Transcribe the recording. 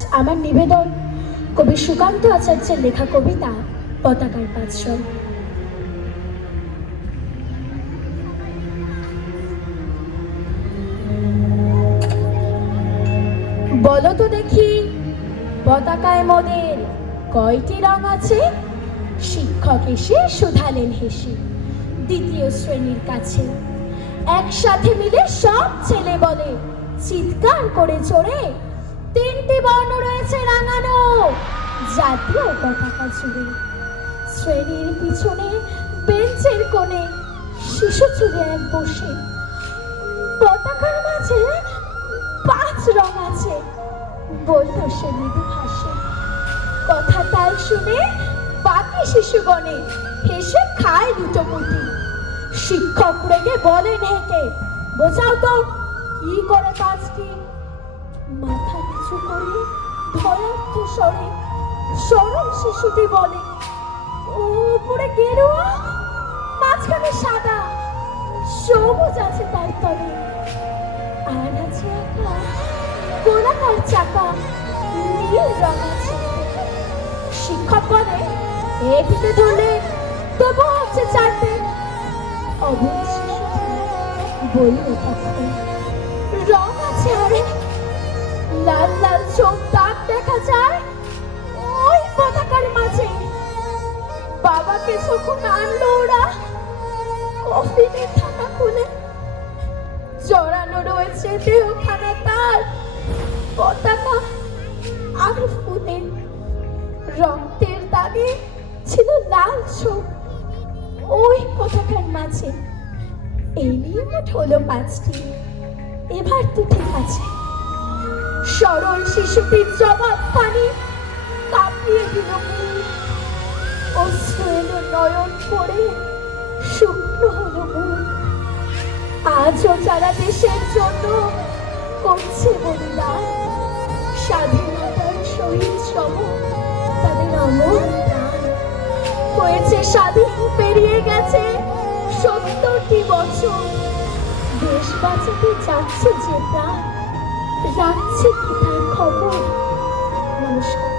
আমার নিবেদন কবি সুকান্ত আচার্যের লেখা কবিতা পতাকার পাঁচজন। বলো তো দেখি পতাকায় মোদের কয়টি রং আছে? শিক্ষক এসে শুধালেন হেসে দ্বিতীয় শ্রেণীর কাছে। একসাথে মিলে সব ছেলে বলে চিৎকার করে চড়ে, তিনটি বর্ণ রয়েছে রাঙানো জাতীয় পতাকা জুড়ে। শ্রেণীর পিছনে বেঞ্চের কোণে শিশু চুলে এক বসে, পতাকার মাঝে 5 রং আছে বলল সে মৃদু হাসে। কথা তাই শুনে বাকি শিশুগণে হেসে খায় লুটোপুটি। শিক্ষক রেগে বলেন হেঁকে, বোঝাও তো কি করে কাজটি। মাথা নিচু করে ভয়ার্থ স্বরে সরল শিশুটি বলে, উপরে গেরুয়া মাঝখানে সাদা, সবুজ আছে তার তলে, আর আছে একটা গোলাকার চাকা, নীল রং আছে। শিক্ষক বলে, এটিতে ধরলে তবু হচ্ছে 4টে। অবুঝ শিশুটি বলল তখন, রং আছে আরে, লাল লাল চোখ দাগ দেখা যায় ওই পতাকার মাঝে। বাবাকে যখন আনলো ওরা কফিনের ঢাকা খুলে, জড়ানো রয়েছে দেহখানা তার পতাকা আর ফুলে। রক্তের দাগে ছিল লাল চোখ ওই পতাকার মাঝে। এই নিয়ে মোট হলো 5টি, এবার তো ঠিক আছে। সরল শিশুটির জবাব খানি কাঁপিয়ে দিল মুখ, অশ্রু এলো নয়ন পড়ে শুকনো হলো মুখ। আজও যারা দেশের জন্য করছে বলিদান, স্বাধীনতার শহীদ সম তাদের অমর প্রাণ। হয়েছে স্বাধীন, পেরিয়ে গেছে 70টি বছর, দেশ বাঁচাতে যাচ্ছে যে প্রাণ, রাখছে কি তার খবর? নমস্কার।